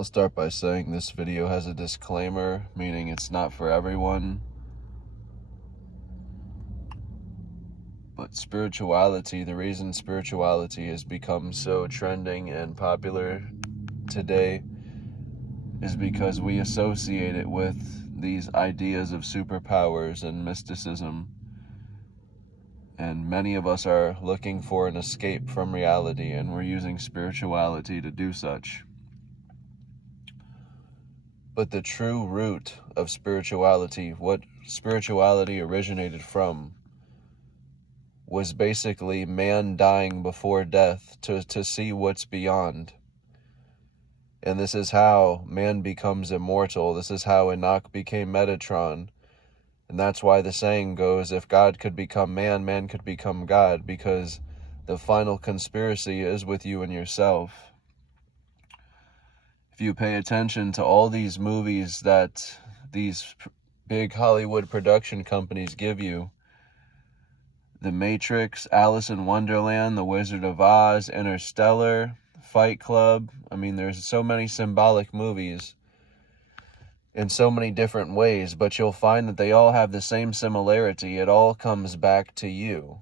I'll start by saying this video has a disclaimer, meaning it's not for everyone. But spirituality, the reason spirituality has become so trending and popular today is because we associate it with these ideas of superpowers and mysticism. And many of us are looking for an escape from reality, and we're using spirituality to do such. But the true root of spirituality, what spirituality originated from, was basically man dying before death to see what's beyond. And this is how man becomes immortal. This is how Enoch became Metatron. And that's why the saying goes, if God could become man, man could become God, because the final conspiracy is with you and yourself. If you pay attention to all these movies that these big Hollywood production companies give you, The Matrix, Alice in Wonderland, The Wizard of Oz, Interstellar, Fight Club. I mean, there's so many symbolic movies in so many different ways, but you'll find that they all have the same similarity. It all comes back to you.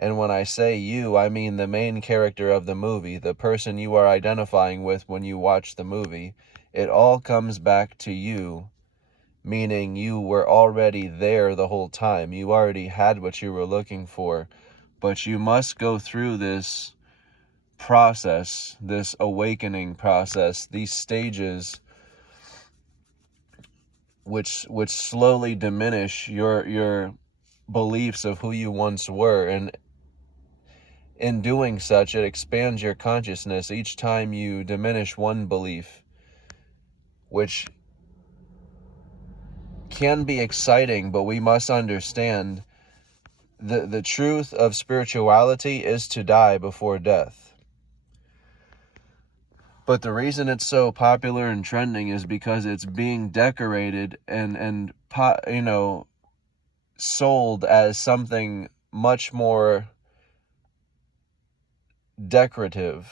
And when I say you, I mean the main character of the movie, the person you are identifying with when you watch the movie. It all comes back to you, meaning you were already there the whole time. You already had what you were looking for, but you must go through this process, this awakening process, these stages which slowly diminish your beliefs of who you once were. And in doing such, it expands your consciousness each time you diminish one belief, which can be exciting, but we must understand the truth of spirituality is to die before death. But the reason it's so popular and trending is because it's being decorated and sold as something much more decorative.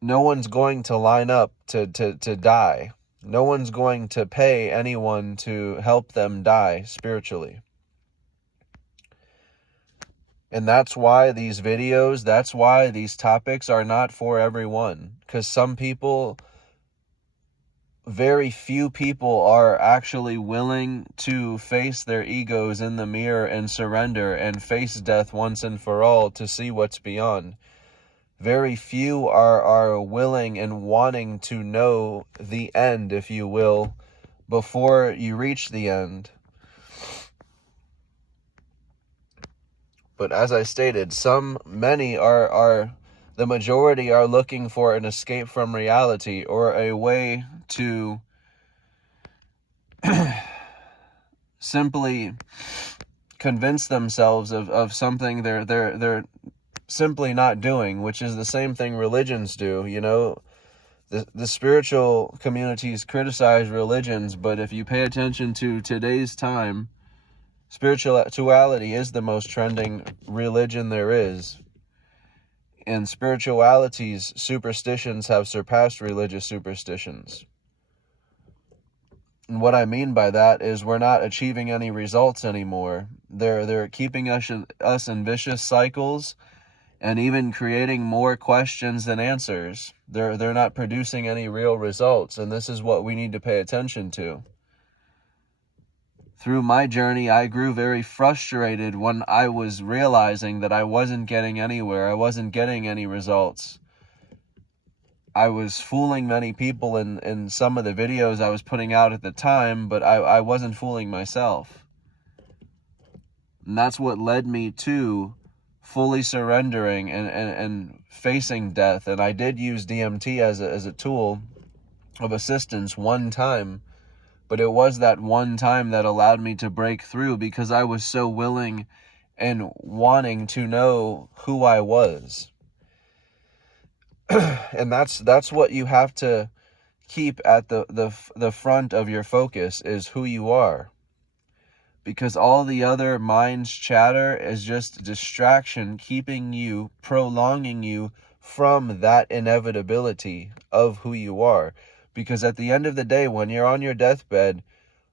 No one's going to line up to die. No one's going to pay anyone to help them die spiritually. And that's why these videos, that's why these topics are not for everyone. Because some people, very few people are actually willing to face their egos in the mirror and surrender and face death once and for all to see what's beyond. Very few are willing and wanting to know the end, if you will, before you reach the end. But as I stated, many are, the majority are looking for an escape from reality or a way to simply convince themselves of something they're simply not doing, which is the same thing religions do. You know, the spiritual communities criticize religions, but if you pay attention to today's time, spirituality is the most trending religion there is. And spirituality's superstitions have surpassed religious superstitions. And what I mean by that is we're not achieving any results anymore. They're keeping us in vicious cycles and even creating more questions than answers. They're not producing any real results, and this is what we need to pay attention to. Through my journey, I grew very frustrated when I was realizing that I wasn't getting anywhere. I wasn't getting any results. I was fooling many people in some of the videos I was putting out at the time, but I wasn't fooling myself. And that's what led me to fully surrendering and facing death. And I did use DMT as a tool of assistance one time. But it was that one time that allowed me to break through because I was so willing and wanting to know who I was. And that's what you have to keep at the front of your focus, is who you are. Because all the other mind's chatter is just distraction, keeping you, prolonging you from that inevitability of who you are. Because at the end of the day, when you're on your deathbed,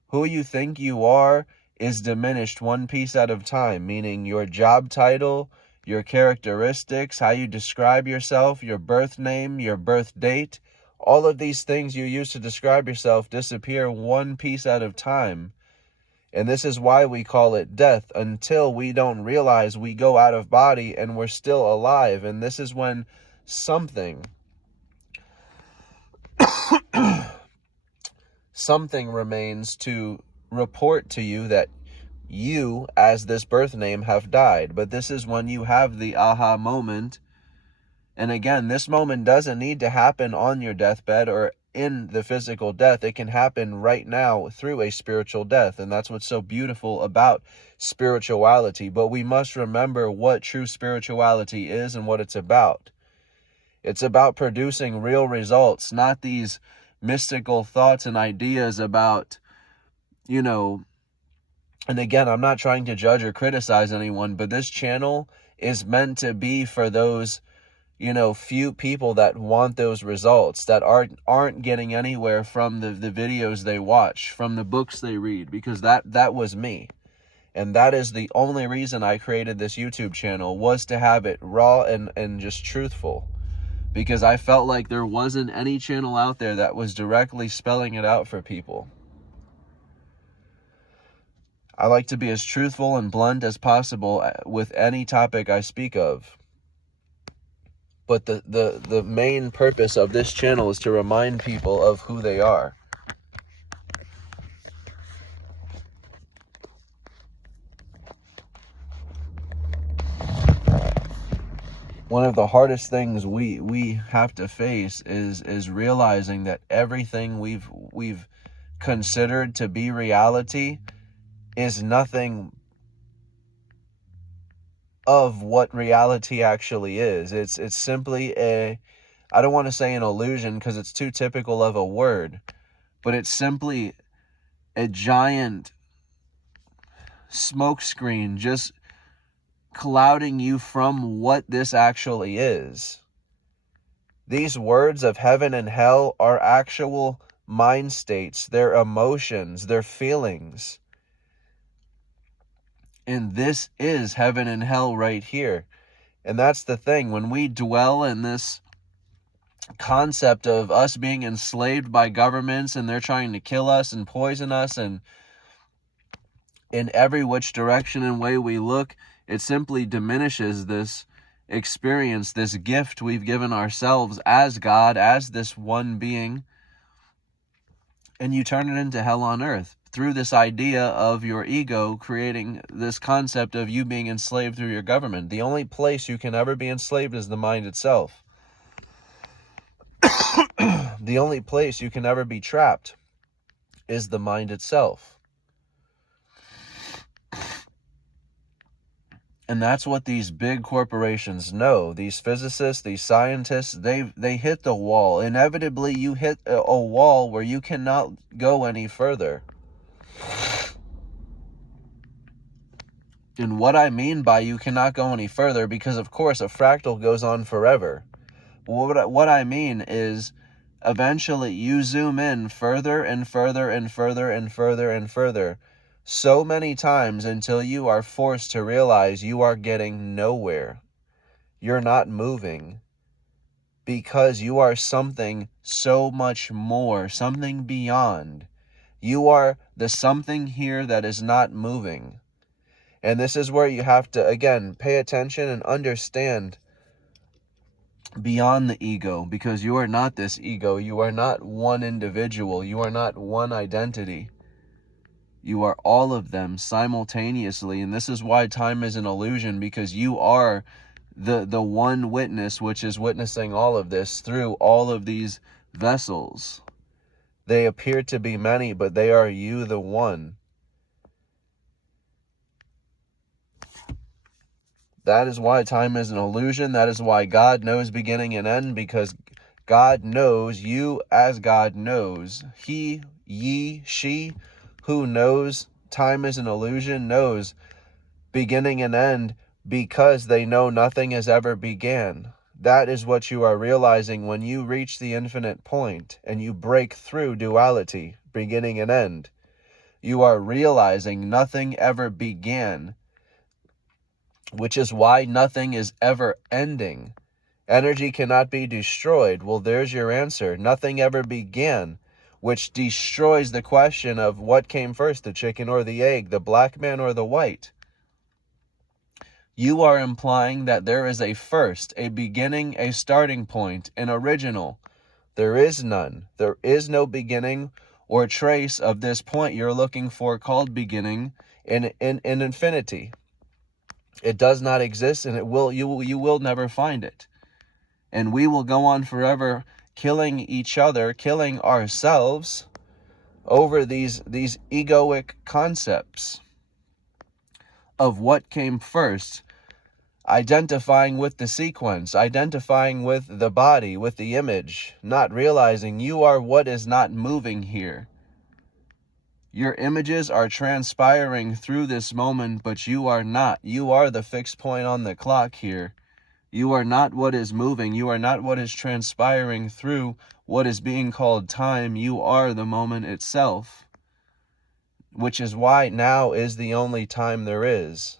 who you think you are is diminished one piece at a time, meaning your job title, your characteristics, how you describe yourself, your birth name, your birth date, all of these things you use to describe yourself disappear one piece at a time. And this is why we call it death, until we don't realize we go out of body and we're still alive. And this is when something remains to report to you that you, as this birth name, have died. But this is when you have the aha moment. And again, this moment doesn't need to happen on your deathbed or in the physical death. It can happen right now through a spiritual death. And that's what's so beautiful about spirituality. But we must remember what true spirituality is and what it's about. It's about producing real results, not these mystical thoughts and ideas about, and again, I'm not trying to judge or criticize anyone, but this channel is meant to be for those, few people that want those results, that aren't getting anywhere from the videos they watch, from the books they read, because that was me. And that is the only reason I created this YouTube channel, was to have it raw and just truthful. Because I felt like there wasn't any channel out there that was directly spelling it out for people. I like to be as truthful and blunt as possible with any topic I speak of. But the main purpose of this channel is to remind people of who they are. One of the hardest things we have to face is realizing that everything we've considered to be reality is nothing of what reality actually is. It's simply I don't want to say an illusion because it's too typical of a word, but it's simply a giant smokescreen just clouding you from what this actually is. These words of heaven and hell are actual mind states, they're emotions, they're feelings. And this is heaven and hell right here. And that's the thing. When we dwell in this concept of us being enslaved by governments and they're trying to kill us and poison us and in every which direction and way we look, it simply diminishes this experience, this gift we've given ourselves as God, as this one being, and you turn it into hell on earth through this idea of your ego creating this concept of you being enslaved through your government. The only place you can ever be enslaved is the mind itself. The only place you can ever be trapped is the mind itself. And that's what these big corporations know. These physicists, these scientists, they hit the wall. Inevitably, you hit a wall where you cannot go any further. And what I mean by you cannot go any further, because of course a fractal goes on forever. What I mean is eventually you zoom in further and further and further and further and further. So many times until you are forced to realize you are getting nowhere. You're not moving because you are something so much more, something beyond. You are the something here that is not moving. And this is where you have to, again, pay attention and understand beyond the ego, because you are not this ego. You are not one individual. You are not one identity. You are all of them simultaneously. And this is why time is an illusion, because you are the one witness which is witnessing all of this through all of these vessels. They appear to be many, but they are you, the one. That is why time is an illusion. That is why God knows beginning and end, because God knows you as God knows. He, ye, she, who knows time is an illusion, knows beginning and end, because they know nothing has ever began. That is what you are realizing when you reach the infinite point and you break through duality, beginning and end. You are realizing nothing ever began, which is why nothing is ever ending. Energy cannot be destroyed. Well, there's your answer. Nothing ever began, which destroys the question of what came first, the chicken or the egg, the black man or the white. You are implying that there is a first, a beginning, a starting point, an original. There is none. There is no beginning or trace of this point you're looking for called beginning in infinity. It does not exist, and you will never find it. And we will go on forever killing each other, killing ourselves over these egoic concepts of what came first, identifying with the sequence, identifying with the body, with the image, not realizing you are what is not moving here. Your images are transpiring through this moment, but you are not. You are the fixed point on the clock here. You are not what is moving. You are not what is transpiring through what is being called time. You are the moment itself, which is why now is the only time there is,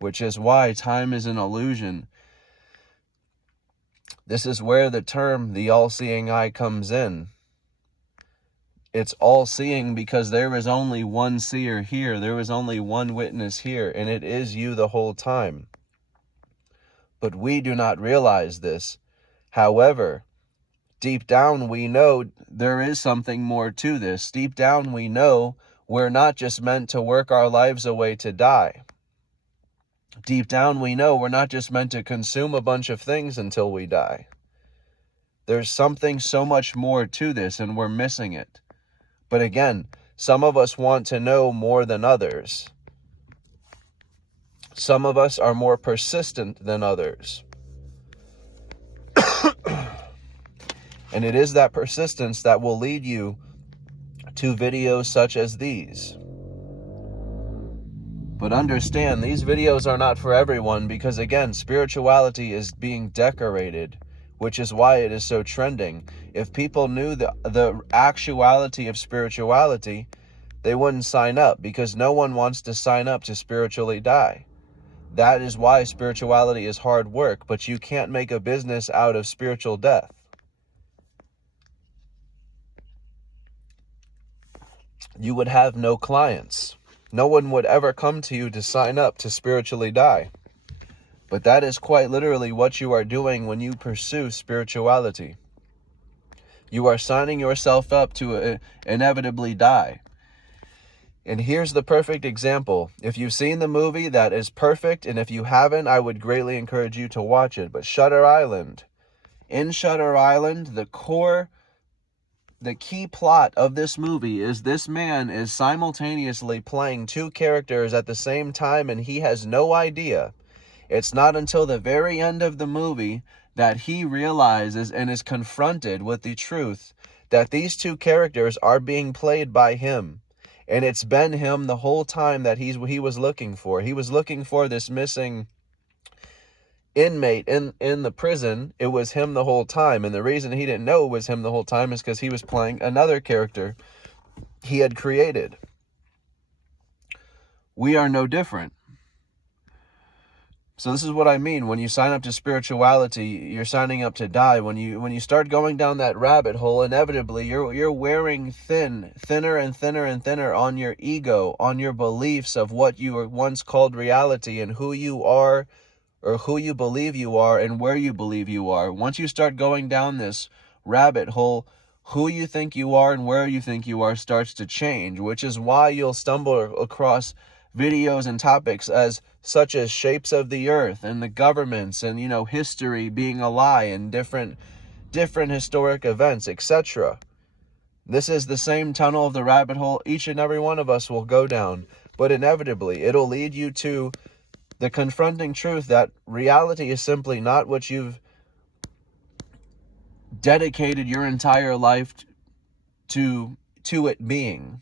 which is why time is an illusion. This is where the term the all-seeing eye comes in. It's all-seeing because there is only one seer here. There is only one witness here, and it is you the whole time. But we do not realize this. However, deep down we know there is something more to this. Deep down we know we're not just meant to work our lives away to die. Deep down we know we're not just meant to consume a bunch of things until we die. There's something so much more to this, and we're missing it. But again, some of us want to know more than others. Some of us are more persistent than others. And it is that persistence that will lead you to videos such as these. But understand, these videos are not for everyone because, again, spirituality is being decorated, which is why it is so trending. If people knew the actuality of spirituality, they wouldn't sign up, because no one wants to sign up to spiritually die. That is why spirituality is hard work, but you can't make a business out of spiritual death. You would have no clients. No one would ever come to you to sign up to spiritually die. But that is quite literally what you are doing when you pursue spirituality. You are signing yourself up to inevitably die. And here's the perfect example. If you've seen the movie, that is perfect. And if you haven't, I would greatly encourage you to watch it. But Shutter Island. In Shutter Island, the key plot of this movie is this man is simultaneously playing two characters at the same time, and he has no idea. It's not until the very end of the movie that he realizes and is confronted with the truth that these two characters are being played by him. And it's been him the whole time that he was looking for. He was looking for this missing inmate in the prison. It was him the whole time. And the reason he didn't know it was him the whole time is because he was playing another character he had created. We are no different. So this is what I mean. When you sign up to spirituality, you're signing up to die. When you start going down that rabbit hole, inevitably you're wearing thinner and thinner and thinner on your ego, on your beliefs of what you were once called reality, and who you are, or who you believe you are, and where you believe you are. Once you start going down this rabbit hole, who you think you are and where you think you are starts to change, which is why you'll stumble across videos and topics such as shapes of the earth and the governments and, history being a lie and different historic events, etc. This is the same tunnel of the rabbit hole each and every one of us will go down, but inevitably it'll lead you to the confronting truth that reality is simply not what you've dedicated your entire life to it being.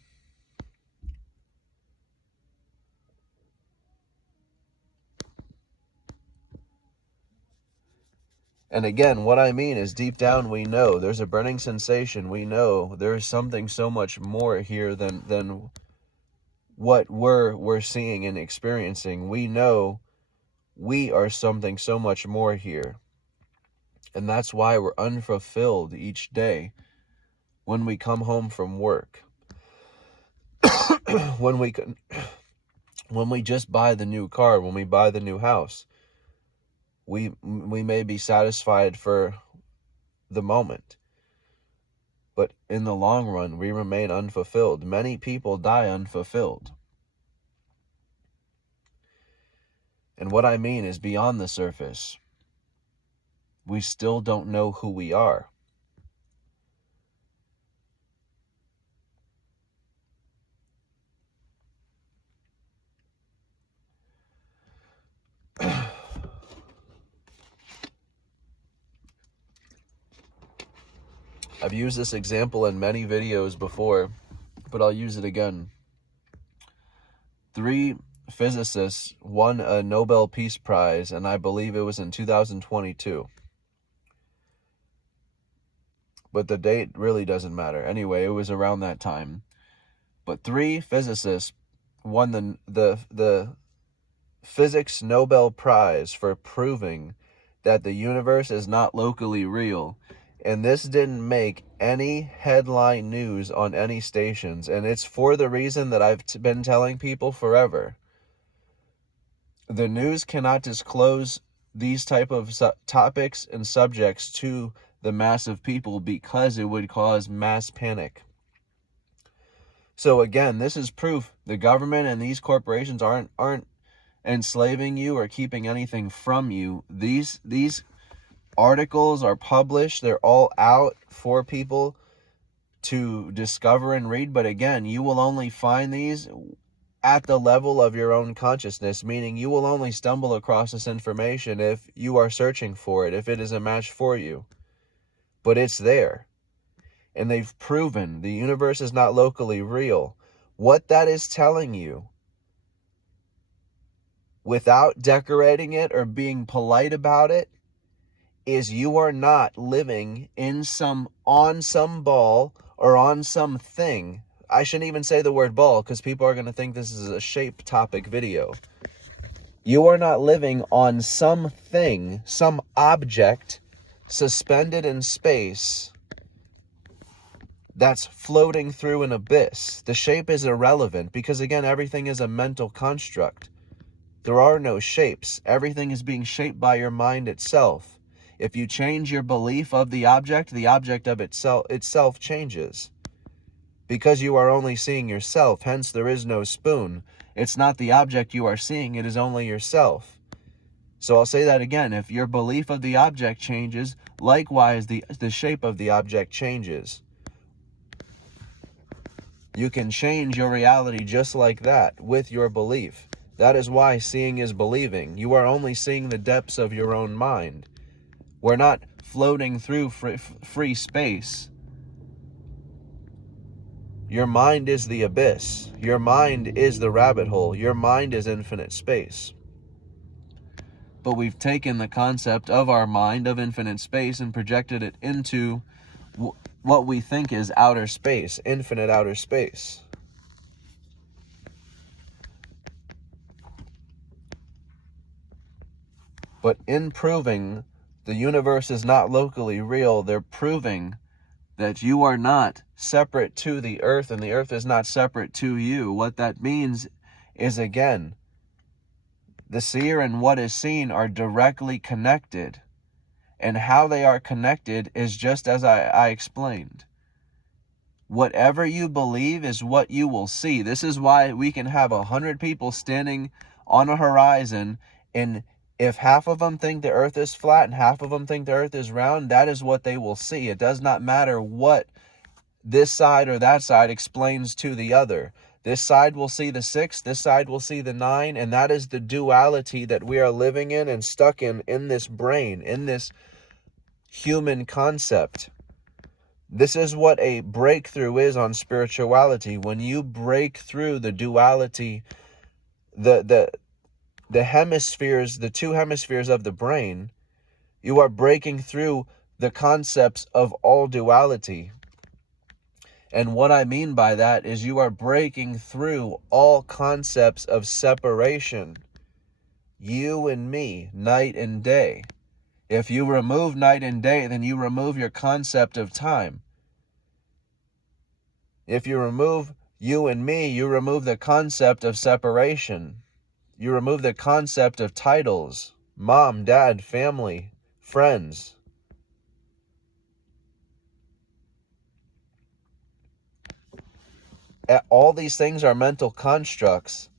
And again, what I mean is deep down we know there's a burning sensation. We know there's something so much more here than what we're seeing and experiencing. We know we are something so much more here. And that's why we're unfulfilled each day when we come home from work. when we just buy the new car, when we buy the new house, we may be satisfied for the moment, but in the long run we remain unfulfilled. Many people die unfulfilled. And what I mean is beyond the surface, we still don't know who we are. I've used this example in many videos before, but I'll use it again. 3 physicists won a Nobel Peace Prize, and I believe it was in 2022. But the date really doesn't matter. Anyway, it was around that time. But 3 physicists won the Physics Nobel Prize for proving that the universe is not locally real. And this didn't make any headline news on any stations. And it's for the reason that I've been telling people forever. The news cannot disclose these type of topics and subjects to the mass of people because it would cause mass panic. So again, this is proof the government and these corporations aren't enslaving you or keeping anything from you. These articles are published. They're all out for people to discover and read. But again, you will only find these at the level of your own consciousness, meaning you will only stumble across this information if you are searching for it, if it is a match for you. But it's there. And they've proven the universe is not locally real. What that is telling you, without decorating it or being polite about it, is you are not living on some ball or on something. I shouldn't even say the word ball because people are going to think this is a shape topic video. You are not living on something, some object suspended in space that's floating through an abyss. The shape is irrelevant because, again, everything is a mental construct. There are no shapes. Everything is being shaped by your mind itself. If you change your belief of the object of itself changes. Because you are only seeing yourself, hence there is no spoon. It's not the object you are seeing, it is only yourself. So I'll say that again. If your belief of the object changes, likewise the shape of the object changes. You can change your reality just like that with your belief. That is why seeing is believing. You are only seeing the depths of your own mind. We're not floating through free space. Your mind is the abyss. Your mind is the rabbit hole. Your mind is infinite space. But we've taken the concept of our mind, of infinite space, and projected it into what we think is outer space, infinite outer space. But in proving the universe is not locally real, they're proving that you are not separate to the earth and the earth is not separate to you. What that means is, again, the seer and what is seen are directly connected. And how they are connected is just as I explained. Whatever you believe is what you will see. This is why we can have 100 people standing on a horizon, and if half of them think the earth is flat and half of them think the earth is round, that is what they will see. It does not matter what this side or that side explains to the other. This side will see the 6, this side will see the 9, and that is the duality that we are living in and stuck in this brain, in this human concept. This is what a breakthrough is on spirituality. When you break through the duality, the hemispheres, the 2 hemispheres of the brain, You are breaking through the concepts of all duality. And what I mean by that is you are breaking through all concepts of separation. You and me, night and day. If you remove night and day, then you remove your concept of time. If you remove you and me, you remove the concept of separation. You remove the concept of titles, mom, dad, family, friends. All these things are mental constructs,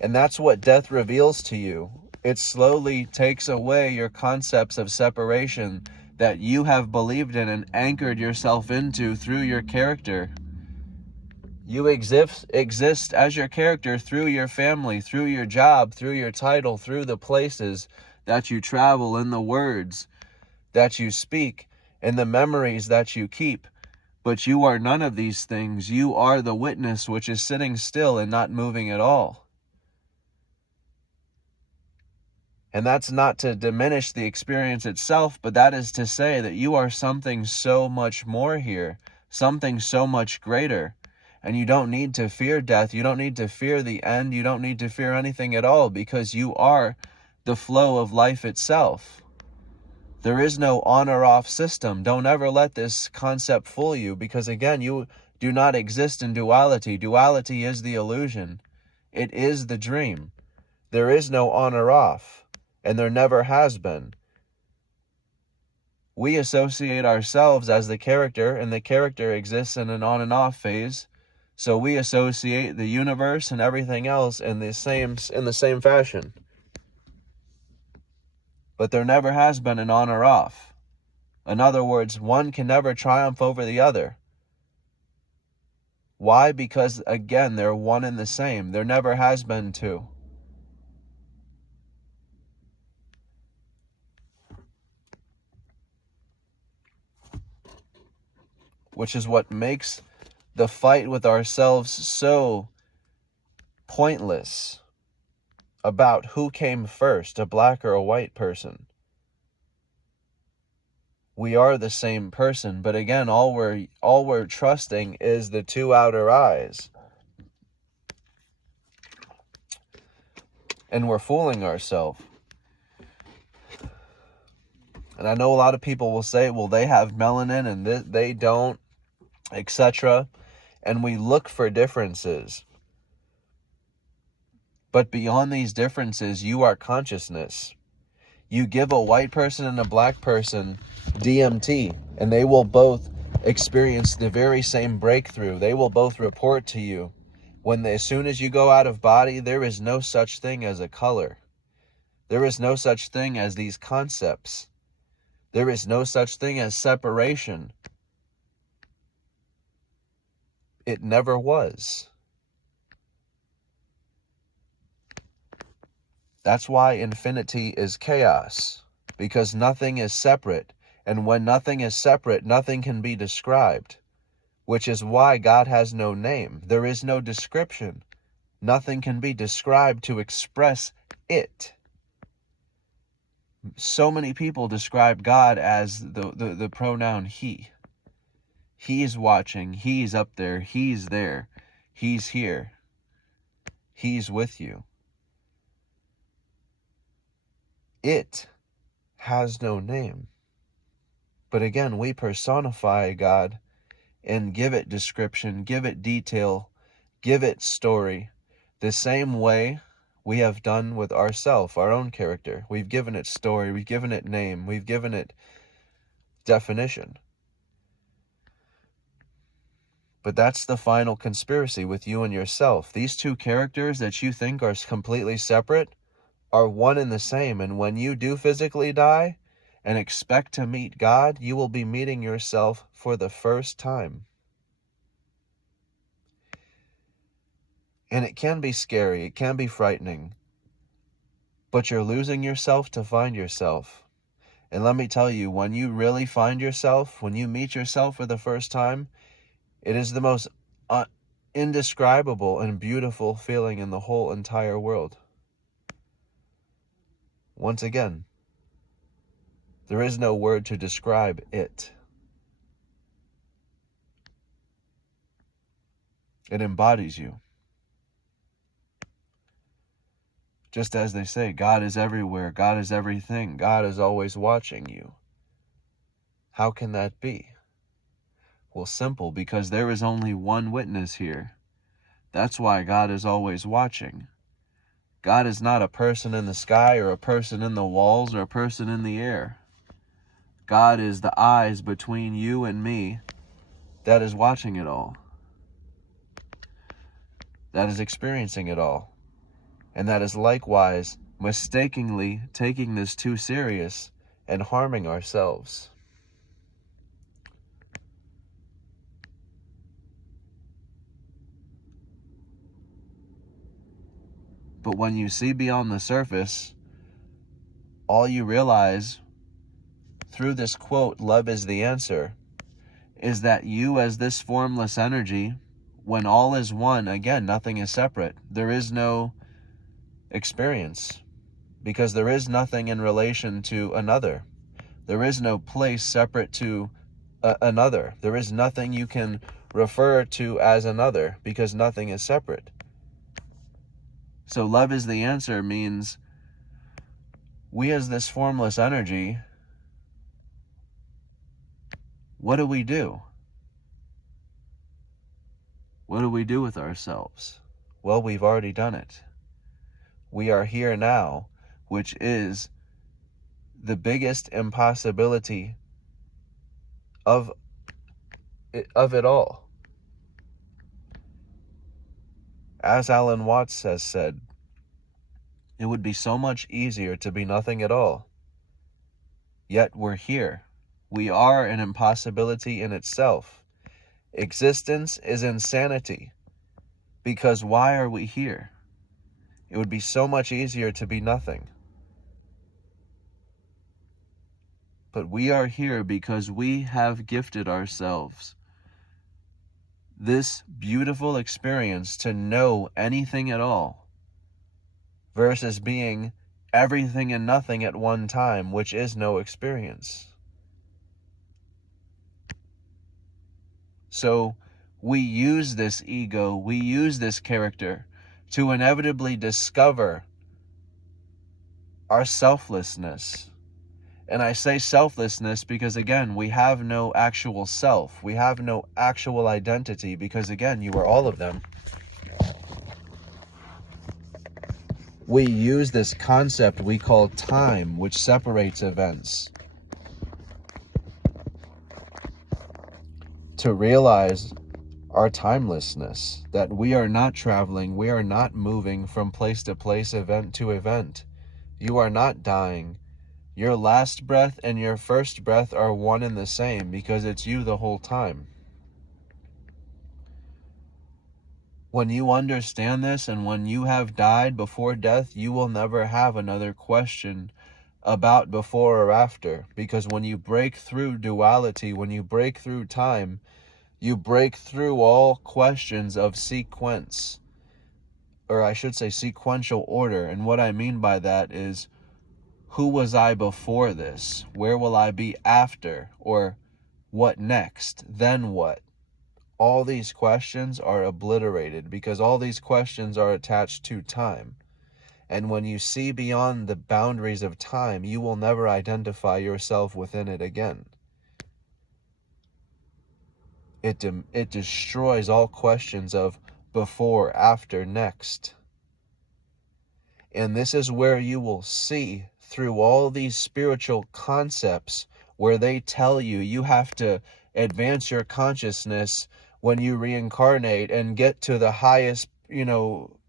and that's what death reveals to you. It slowly takes away your concepts of separation that you have believed in and anchored yourself into through your character. You exist as your character through your family, through your job, through your title, through the places that you travel, and the words that you speak, and the memories that you keep. But you are none of these things. You are the witness which is sitting still and not moving at all. And that's not to diminish the experience itself, but that is to say that you are something so much more here, something so much greater. And you don't need to fear death. You don't need to fear the end. You don't need to fear anything at all, because you are the flow of life itself. There is no on or off system. Don't ever let this concept fool you, because again, you do not exist in duality. Duality is the illusion. It is the dream. There is no on or off, and there never has been. We associate ourselves as the character, and the character exists in an on and off phase. So we associate the universe and everything else in the same fashion. But there never has been an on or off. In other words, one can never triumph over the other. Why? Because, again, they're one and the same. There never has been two. Which is what makes the fight with ourselves so pointless about who came first, a black or a white person. We are the same person, but again, all we're trusting is the two outer eyes. And we're fooling ourselves. And I know a lot of people will say, well, they have melanin and they don't, etc. And we look for differences. But beyond these differences, you are consciousness. You give a white person and a black person DMT, and they will both experience the very same breakthrough. They will both report to you as soon as you go out of body, there is no such thing as a color. There is no such thing as these concepts. There is no such thing as separation. It never was. That's why infinity is chaos, because nothing is separate. And when nothing is separate, nothing can be described, which is why God has no name. There is no description. Nothing can be described to express it. So many people describe God as the pronoun he. He's watching. He's up there. He's there. He's here. He's with you. It has no name. But again, we personify God and give it description, give it detail, give it story, the same way we have done with ourself, our own character. We've given it story, we've given it name, we've given it definition. But that's the final conspiracy with you and yourself. These two characters that you think are completely separate are one and the same. And when you do physically die and expect to meet God, you will be meeting yourself for the first time. And it can be scary, it can be frightening, but you're losing yourself to find yourself. And let me tell you, when you really find yourself, when you meet yourself for the first time, it is the most indescribable and beautiful feeling in the whole entire world. Once again, There is no word to describe it. It embodies you. Just as they say, God is everywhere, God is everything, God is always watching you. How can that be? Well, simple, because there is only one witness here. That's why God is always watching. God is not a person in the sky or a person in the walls or a person in the air. God is the eyes between you and me that is watching it all, that is experiencing it all, and that is likewise mistakenly taking this too serious and harming ourselves. But when you see beyond the surface, all you realize through this quote, "Love is the answer," is that you as this formless energy, when all is one, again, nothing is separate. There is no experience because there is nothing in relation to another. There is no place separate to another. There is nothing you can refer to as another because nothing is separate. So love is the answer means we as this formless energy, what do we do? What do we do with ourselves? Well, we've already done it. We are here now, which is the biggest impossibility of it all. As Alan Watts has said, it would be so much easier to be nothing at all. Yet we're here. We are an impossibility in itself. Existence is insanity. Because why are we here? It would be so much easier to be nothing. But we are here because we have gifted ourselves this beautiful experience to know anything at all versus being everything and nothing at one time, which is no experience. So we use this ego, we use this character to inevitably discover our selflessness. And I say selflessness because, again, we have no actual self. We have no actual identity because, again, you are all of them. We use this concept we call time, which separates events, to realize our timelessness, that we are not traveling, we are not moving from place to place, event to event. You are not dying. Your last breath and your first breath are one and the same because it's you the whole time. When you understand this and when you have died before death, you will never have another question about before or after. Because when you break through duality, when you break through time, you break through all questions of sequence, or I should say sequential order. And what I mean by that is, who was I before this? Where will I be after? Or what next? Then what? All these questions are obliterated because all these questions are attached to time. And when you see beyond the boundaries of time, you will never identify yourself within it again. It destroys all questions of before, after, next. And this is where you will see through all these spiritual concepts where they tell you you have to advance your consciousness when you reincarnate and get to the highest,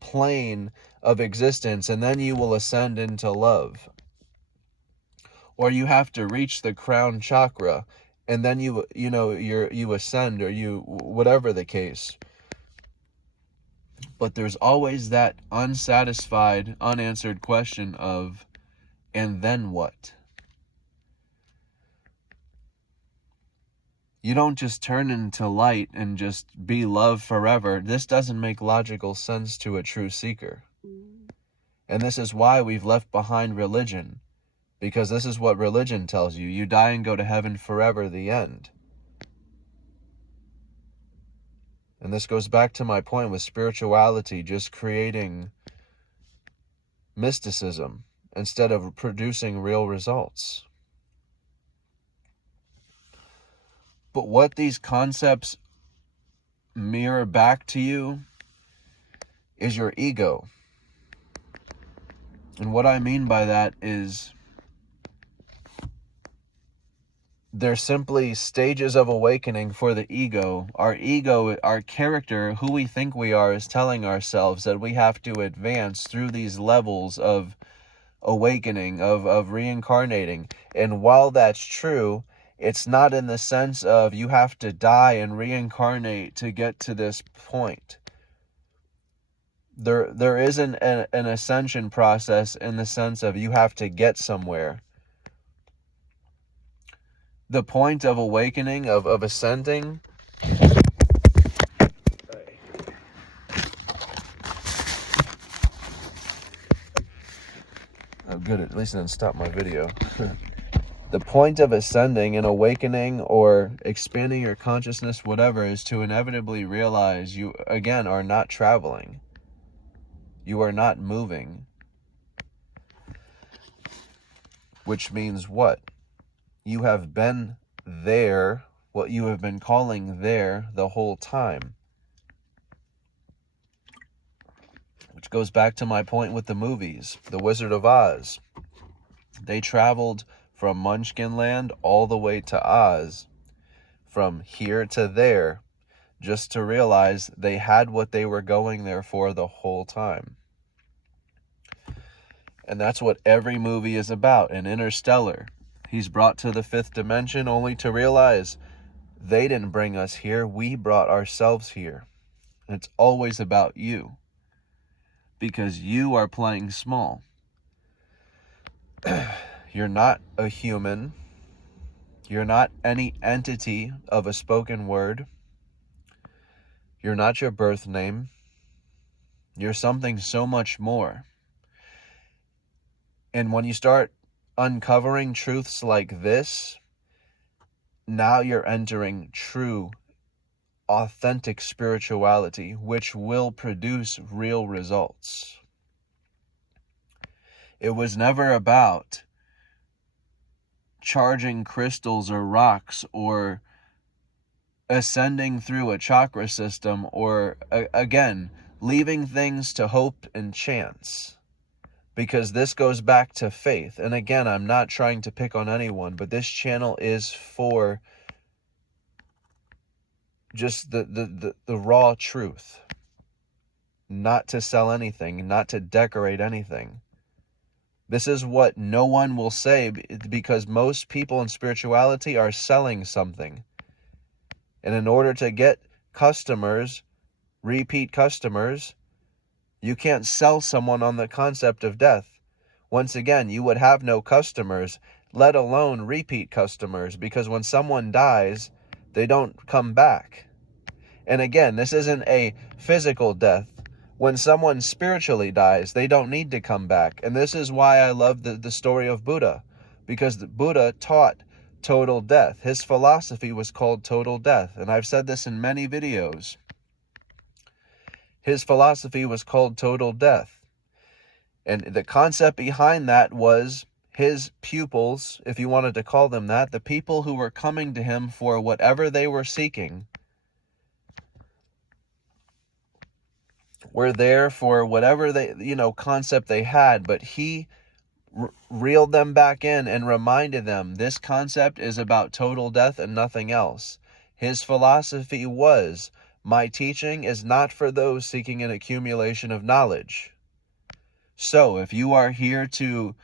plane of existence, and then you will ascend into love. Or you have to reach the crown chakra, and then you ascend, or whatever the case. But there's always that unsatisfied, unanswered question of, and then what? You don't just turn into light and just be love forever. This doesn't make logical sense to a true seeker. And this is why we've left behind religion. Because this is what religion tells you. You die and go to heaven forever, the end. And this goes back to my point with spirituality just creating mysticism instead of producing real results. But what these concepts mirror back to you is your ego. And what I mean by that is they're simply stages of awakening for the ego. Our ego, our character, who we think we are, is telling ourselves that we have to advance through these levels of awakening, of reincarnating. And while that's true, it's not in the sense of you have to die and reincarnate to get to this point. There isn't an ascension process in the sense of you have to get somewhere. The point of awakening, of ascending, oh good, at least it didn't stop my video. The point of ascending and awakening or expanding your consciousness, whatever, is to inevitably realize you, again, are not traveling. You are not moving. Which means what? You have been there, what you have been calling there, the whole time. Which goes back to my point with the movies. The Wizard of Oz. They traveled from Munchkin Land all the way to Oz, from here to there, just to realize they had what they were going there for the whole time. And that's what every movie is about. In Interstellar, he's brought to the fifth dimension only to realize they didn't bring us here, we brought ourselves here. And it's always about you, because you are playing small. You're not a human. You're not any entity of a spoken word. You're not your birth name. You're something so much more. And when you start uncovering truths like this, now you're entering true, authentic spirituality, which will produce real results. It was never about charging crystals or rocks or ascending through a chakra system or, again, leaving things to hope and chance. Because this goes back to faith. And again, I'm not trying to pick on anyone, but this channel is for just the raw truth. Not to sell anything, not to decorate anything. This is what no one will say, because most people in spirituality are selling something. And in order to get customers, repeat customers, you can't sell someone on the concept of death. Once again, you would have no customers, let alone repeat customers, because when someone dies, they don't come back. And again, this isn't a physical death. When someone spiritually dies, they don't need to come back. And this is why I love the story of Buddha, because the Buddha taught total death. His philosophy was called total death. And I've said this in many videos. His philosophy was called total death. And the concept behind that was his pupils, if you wanted to call them that, the people who were coming to him for whatever they were seeking, were there for whatever they, concept they had, but he reeled them back in and reminded them this concept is about total death and nothing else. His philosophy was, my teaching is not for those seeking an accumulation of knowledge. So if you are here to,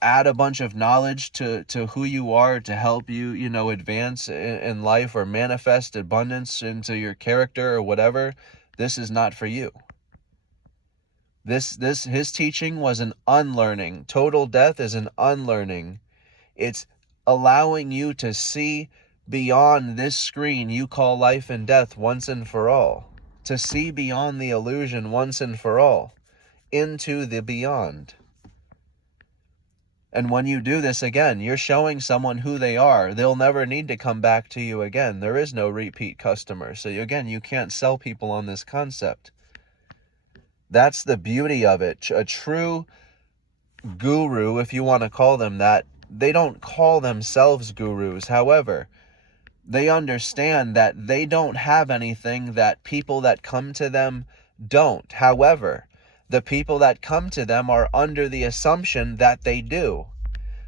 add a bunch of knowledge to who you are, to help you, advance in life or manifest abundance into your character or whatever, this is not for you. His teaching was an unlearning. Total death is an unlearning. It's allowing you to see beyond this screen you call life and death once and for all. To see beyond the illusion once and for all. Into the beyond. And when you do this again, you're showing someone who they are. They'll never need to come back to you again. There is no repeat customer. So again, you can't sell people on this concept. That's the beauty of it. A true guru, if you want to call them that, they don't call themselves gurus. However, they understand that they don't have anything that people that come to them don't. However, the people that come to them are under the assumption that they do.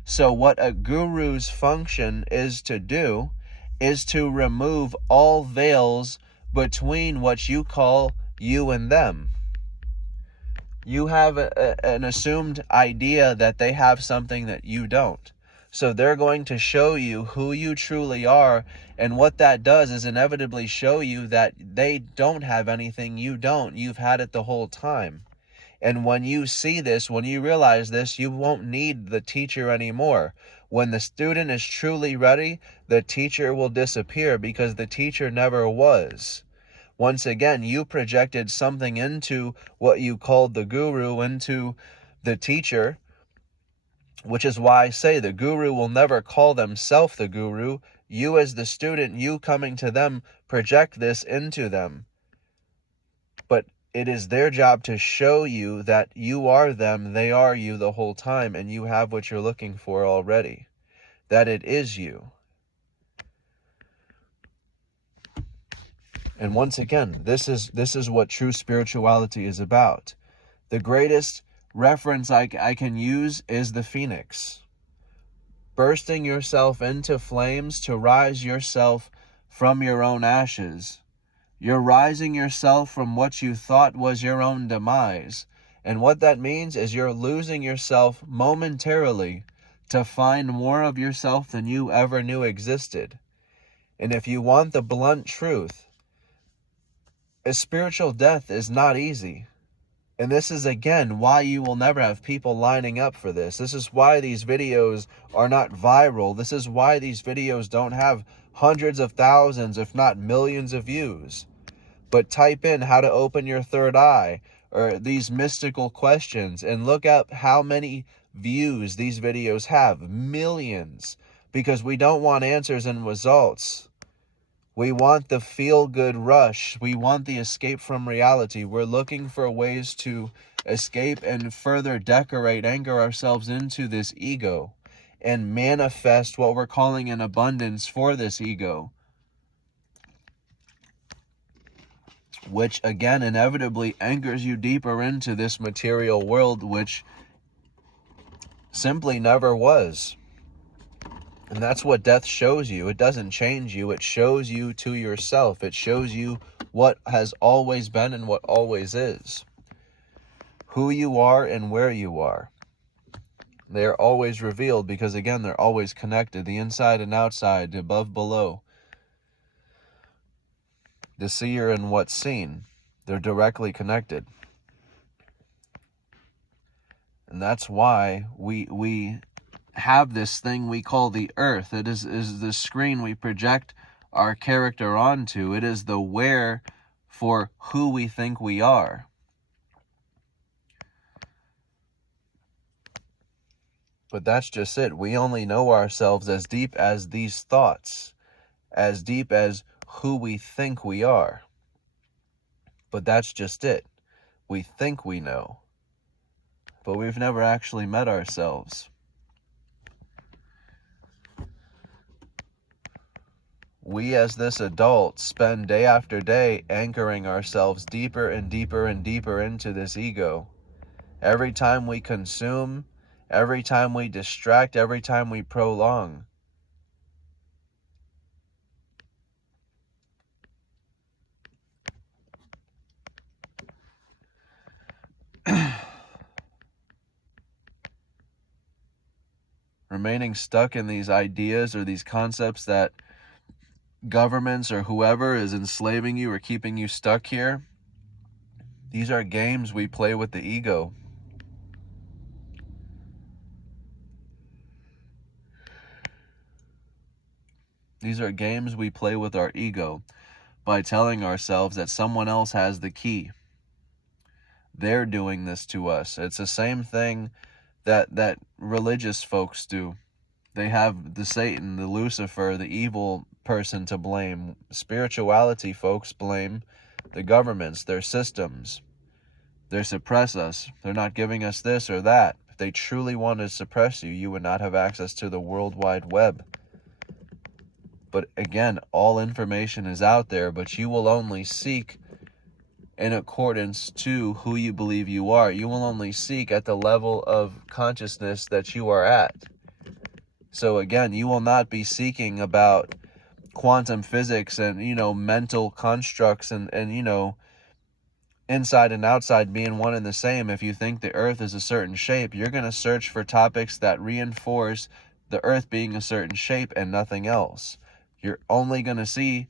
So what a guru's function is to do is to remove all veils between what you call you and them. You have an assumed idea that they have something that you don't. So they're going to show you who you truly are, and what that does is inevitably show you that they don't have anything you don't. You've had it the whole time. And when you see this, when you realize this, you won't need the teacher anymore. When the student is truly ready, the teacher will disappear because the teacher never was. Once again, you projected something into what you called the guru, into the teacher, which is why I say the guru will never call themselves the guru. You as the student, you coming to them, project this into them. But it is their job to show you that you are them, they are you the whole time, and you have what you're looking for already. That it is you. And once again, this is what true spirituality is about. The greatest reference I can use is the phoenix. Bursting yourself into flames to rise yourself from your own ashes. You're rising yourself from what you thought was your own demise. And what that means is you're losing yourself momentarily to find more of yourself than you ever knew existed. And if you want the blunt truth, a spiritual death is not easy. And this is, again, why you will never have people lining up for this. This is why these videos are not viral. This is why these videos don't have hundreds of thousands, if not millions of views. But type in how to open your third eye or these mystical questions and look up how many views these videos have. Millions. Because we don't want answers and results. We want the feel-good rush. We want the escape from reality. We're looking for ways to escape and further decorate, anchor ourselves into this ego and manifest what we're calling an abundance for this ego. Which, again, inevitably anchors you deeper into this material world, which simply never was. And that's what death shows you. It doesn't change you. It shows you to yourself. It shows you what has always been and what always is. Who you are and where you are. They are always revealed because, again, they're always connected. The inside and outside, above, below. The seer and what's seen. They're directly connected. And that's why we have this thing we call the earth. It is the screen we project our character onto. It is the where for who we think we are. But that's just it. We only know ourselves as deep as these thoughts, as deep as who we think we are. But that's just it. We think we know. But we've never actually met ourselves. We as this adult spend day after day anchoring ourselves deeper and deeper and deeper into this ego. Every time we consume, every time we distract, every time we prolong. Remaining stuck in these ideas or these concepts that governments or whoever is enslaving you or keeping you stuck here. These are games we play with the ego. These are games we play with our ego by telling ourselves that someone else has the key. They're doing this to us. It's the same thing that religious folks do. They have the Satan, the Lucifer, the evil person to blame. Spirituality folks blame the governments, their systems. They suppress us. They're not giving us this or that. If they truly wanted to suppress you, you would not have access to the World Wide Web. But again, all information is out there, but you will only seek in accordance to who you believe you are. You will only seek at the level of consciousness that you are at. So again, you will not be seeking about quantum physics and, mental constructs and inside and outside being one and the same. If you think the earth is a certain shape, you're going to search for topics that reinforce the earth being a certain shape and nothing else. You're only going to see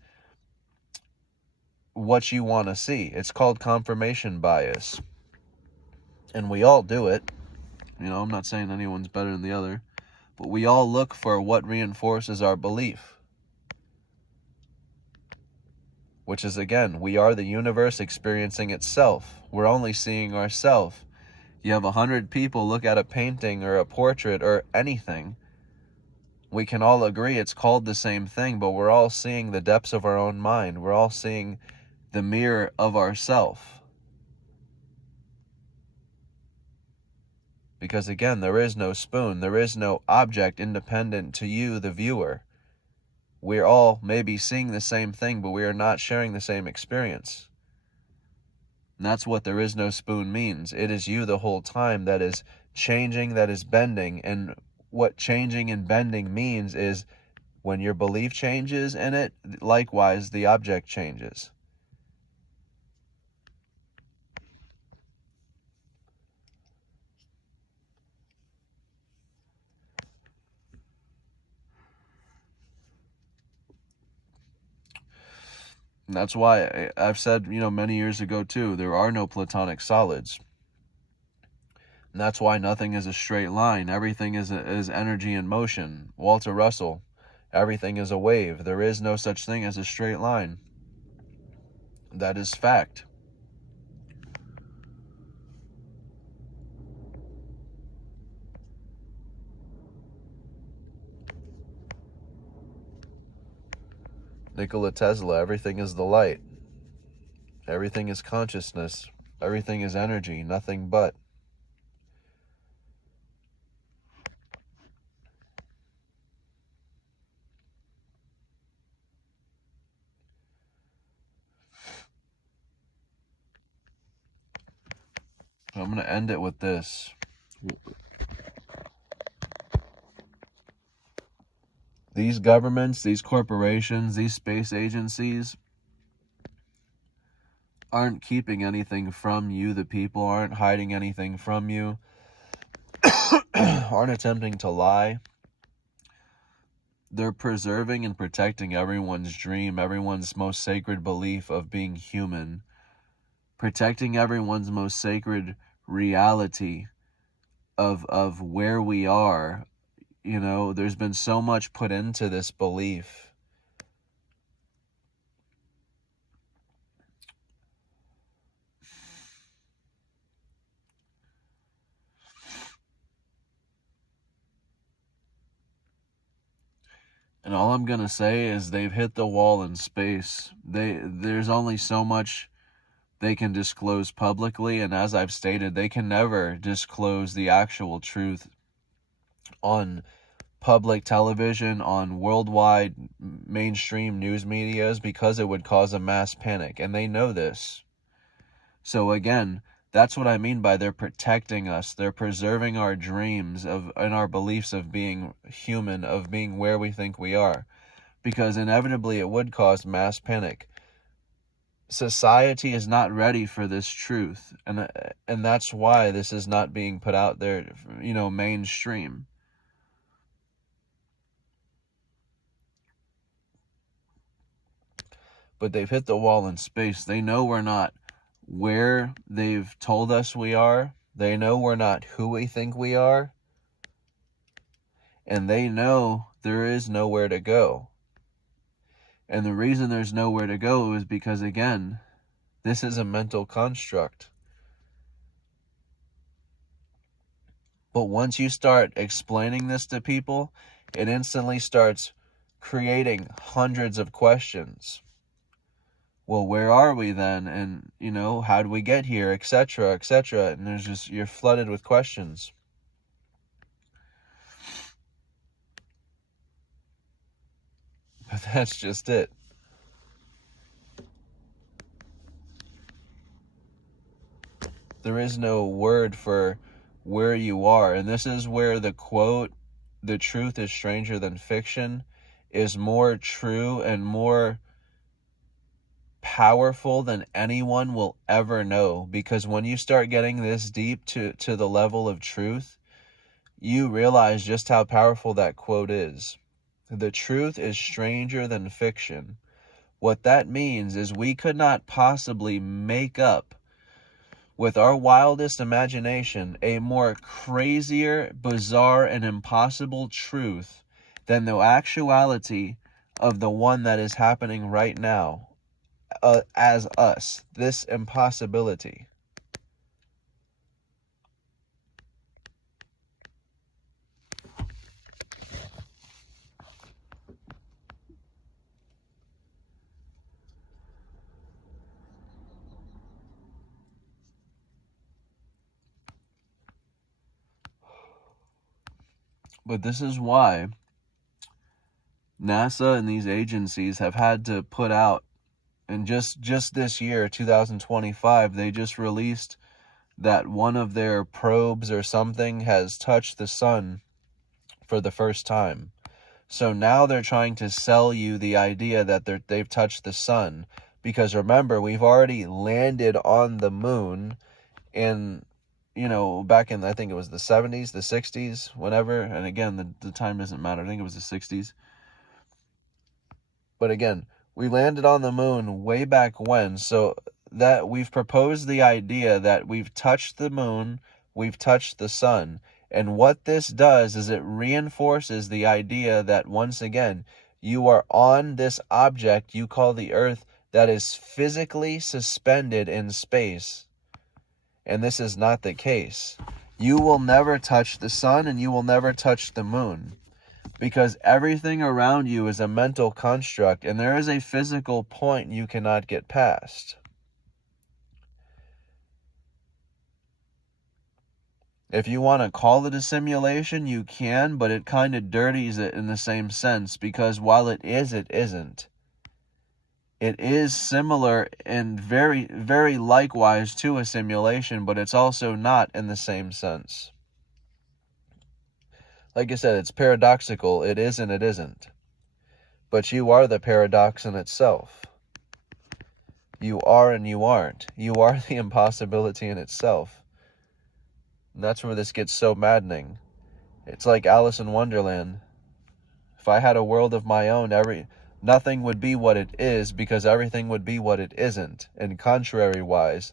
what you want to see. It's called confirmation bias. And we all do it. I'm not saying anyone's better than the other, but we all look for what reinforces our belief. Which is, again, we are the universe experiencing itself. We're only seeing ourselves. You have 100 people look at a painting or a portrait or anything. We can all agree it's called the same thing, but we're all seeing the depths of our own mind. We're all seeing the mirror of ourself. Because again, there is no spoon. There is no object independent to you, the viewer. We're all maybe seeing the same thing, but we are not sharing the same experience. And that's what there is no spoon means. It is you the whole time that is changing, that is bending. And what changing and bending means is when your belief changes in it, likewise the object changes. And that's why I've said, many years ago too, there are no platonic solids. And that's why nothing is a straight line. Everything is energy in motion. Walter Russell, everything is a wave. There is no such thing as a straight line. That is fact. Nikola Tesla, everything is the light. Everything is consciousness. Everything is energy, nothing but. I'm going to end it with this. These governments, these corporations, these space agencies aren't keeping anything from you, the people, aren't hiding anything from you, aren't attempting to lie. They're preserving and protecting everyone's dream, everyone's most sacred belief of being human, protecting everyone's most sacred reality of where we are. There's been so much put into this belief. And all I'm going to say is they've hit the wall in space. There's only so much they can disclose publicly, and as I've stated, they can never disclose the actual truth on public television, on worldwide mainstream news medias, because it would cause a mass panic, and they know this. So again, that's what I mean by they're protecting us. They're preserving our dreams and our beliefs of being human, of being where we think we are, because inevitably it would cause mass panic. Society is not ready for this truth, and that's why this is not being put out there, mainstream. But they've hit the wall in space. They know we're not where they've told us we are. They know we're not who we think we are. And they know there is nowhere to go. And the reason there's nowhere to go is because, again, this is a mental construct. But once you start explaining this to people, it instantly starts creating hundreds of questions. Well, where are we then? And, how do we get here, etc., etc. And you're flooded with questions. But that's just it. There is no word for where you are. And this is where the quote, "the truth is stranger than fiction," is more true and more powerful than anyone will ever know. Because when you start getting this deep to the level of truth, you realize just how powerful that quote is. The truth is stranger than fiction. What that means is we could not possibly make up, with our wildest imagination, a more crazier, bizarre, and impossible truth than the actuality of the one that is happening right now, as us, this impossibility. But this is why NASA and these agencies have had to put out, and just this year, 2025, they just released that one of their probes or something has touched the sun for the first time. So now they're trying to sell you the idea that they've touched the sun, because remember, we've already landed on the moon in, back in, I think it was the 70s, the 60s, whenever. And again, the time doesn't matter. I think it was the 60s. But again, we landed on the moon way back when. So that we've proposed the idea that we've touched the moon, we've touched the sun. And what this does is it reinforces the idea that, once again, you are on this object you call the Earth that is physically suspended in space. And this is not the case. You will never touch the sun and you will never touch the moon, because everything around you is a mental construct, and there is a physical point you cannot get past. If you want to call it a simulation, you can, but it kind of dirties it in the same sense, because while it is, it isn't. It is similar and very, very likewise to a simulation, but it's also not in the same sense. Like I said, it's paradoxical. It is and it isn't. But you are the paradox in itself. You are and you aren't. You are the impossibility in itself. And that's where this gets so maddening. It's like Alice in Wonderland. If I had a world of my own, nothing would be what it is, because everything would be what it isn't. And contrary-wise,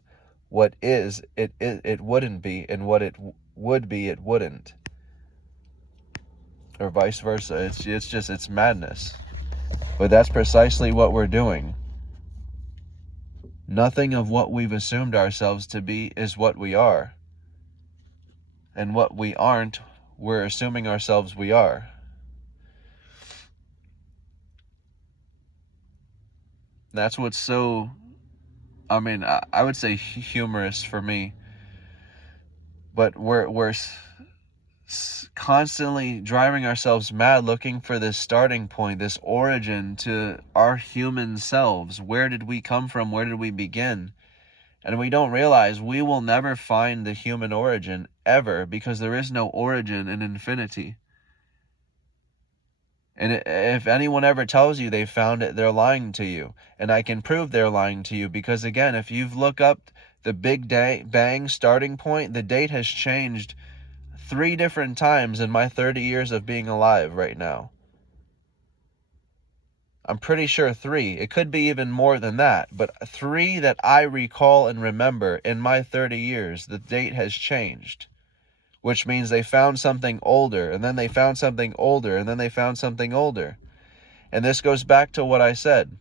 what is, it wouldn't be, and what it would be, it wouldn't. Or vice versa. It's madness. But that's precisely what we're doing. Nothing of what we've assumed ourselves to be is what we are. And what we aren't, we're assuming ourselves we are. That's what's so, I would say humorous for me. But we're constantly driving ourselves mad looking for this starting point, this origin to our human selves. Where did we come from? Where did we begin? And we don't realize we will never find the human origin ever, because there is no origin in infinity. And if anyone ever tells you they found it, they're lying to you. And I can prove they're lying to you, because again, if you've looked up the Big Bang starting point, the date has changed 3 different times in my 30 years of being alive right now. I'm pretty sure 3. It could be even more than that, but 3 that I recall and remember in my 30 years, the date has changed. Which means they found something older, and then they found something older, and then they found something older. And this goes back to what I said.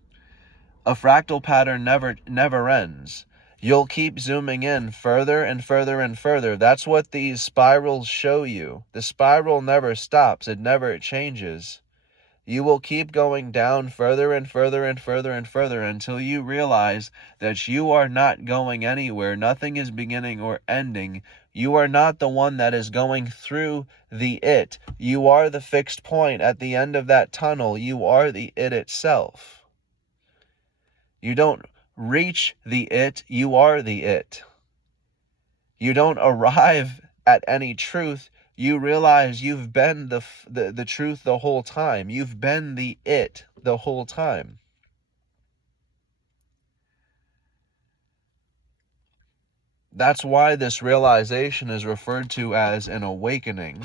A fractal pattern never ends. You'll keep zooming in further and further and further. That's what these spirals show you. The spiral never stops. It never changes. You will keep going down further and further and further and further until you realize that you are not going anywhere. Nothing is beginning or ending. You are not the one that is going through the it. You are the fixed point at the end of that tunnel. You are the it itself. You don't reach the it. You are the it. You don't arrive at any truth. You realize you've been the truth the whole time. You've been the it the whole time. That's why this realization is referred to as an awakening,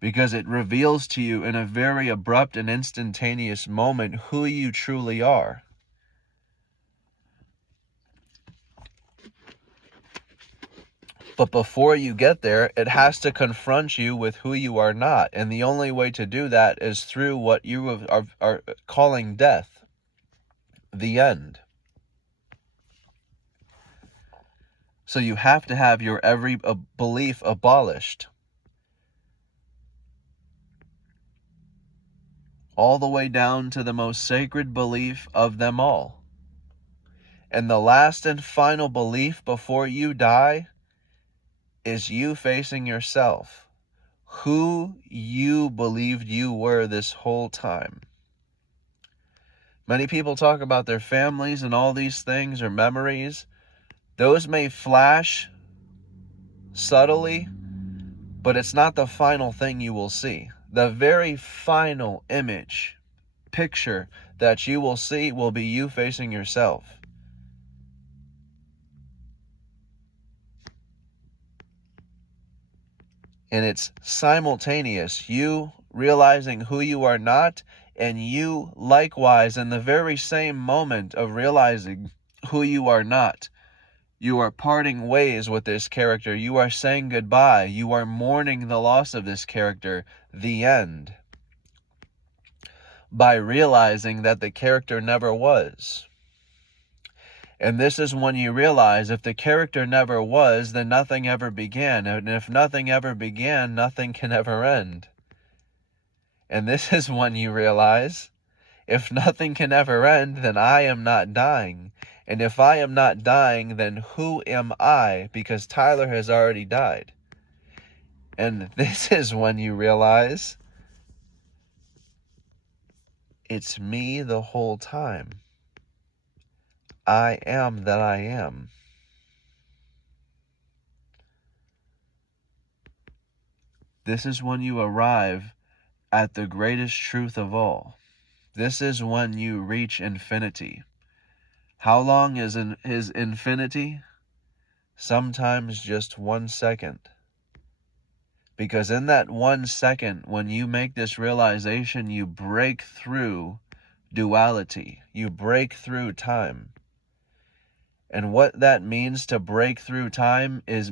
because it reveals to you in a very abrupt and instantaneous moment who you truly are. But before you get there, it has to confront you with who you are not. And the only way to do that is through what you are calling death, the end. So you have to have your every belief abolished. All the way down to the most sacred belief of them all. And the last and final belief before you die is you facing yourself, who you believed you were this whole time. Many people talk about their families and all these things or memories. Those may flash subtly, but it's not the final thing you will see. The very final image, picture that you will see will be you facing yourself. And it's simultaneous, you realizing who you are not, and you likewise in the very same moment of realizing who you are not. You are parting ways with this character. You are saying goodbye. You are mourning the loss of this character. The end. By realizing that the character never was. And this is when you realize if the character never was, then nothing ever began. And if nothing ever began, nothing can ever end. And this is when you realize, if nothing can ever end, then I am not dying. And if I am not dying, then who am I? Because Tyler has already died. And this is when you realize, it's me the whole time. I am that I am. This is when you arrive at the greatest truth of all. This is when you reach infinity. How long is infinity? Sometimes just 1 second. Because in that 1 second, when you make this realization, you break through duality. You break through time. And what that means to break through time is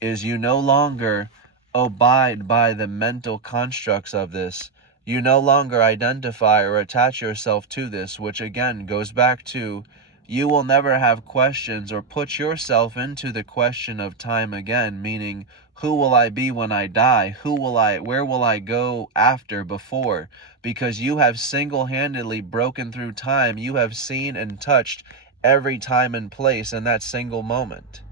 you no longer abide by the mental constructs of this. You no longer identify or attach yourself to this, which again goes back to you will never have questions or put yourself into the question of time again, meaning who will I be when I die? Where will I go after, before? Because you have single-handedly broken through time. You have seen and touched every time and place in that single moment.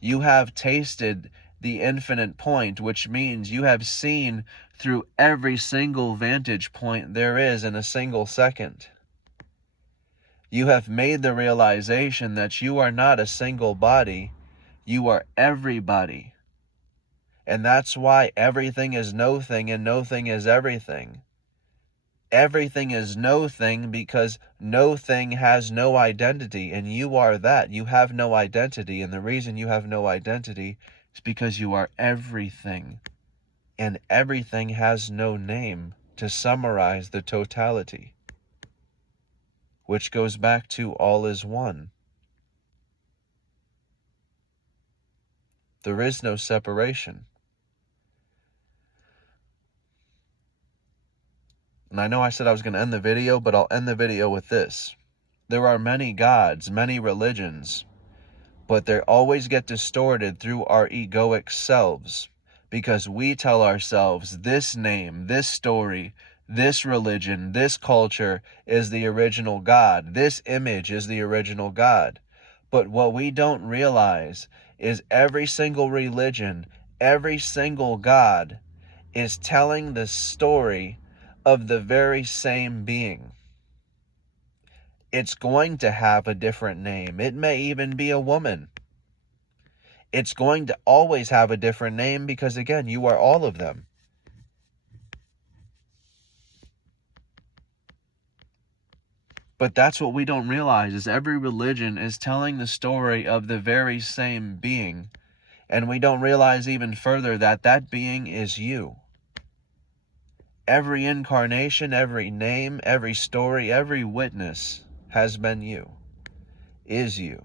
You have tasted the infinite point, which means you have seen through every single vantage point there is in a single second. You have made the realization that you are not a single body, you are everybody. And that's why everything is no thing and no thing is everything. Everything is no thing because no thing has no identity, and you are that. You have no identity, and the reason you have no identity is because you are everything. And everything has no name to summarize the totality, which goes back to all is one. There is no separation. And I know I said I was going to end the video, but I'll end the video with this. there are many gods, many religions, but they always get distorted through our egoic selves, because we tell ourselves this name, this story, this religion, this culture is the original God. This image is the original God. But what we don't realize is every single religion, every single God is telling the story of the very same being. It's going to have a different name. It may even be a woman. It's going to always have a different name because, again, you are all of them. But that's what we don't realize, is every religion is telling the story of the very same being. And we don't realize even further that that being is you. Every incarnation, every name, every story, every witness has been you, is you.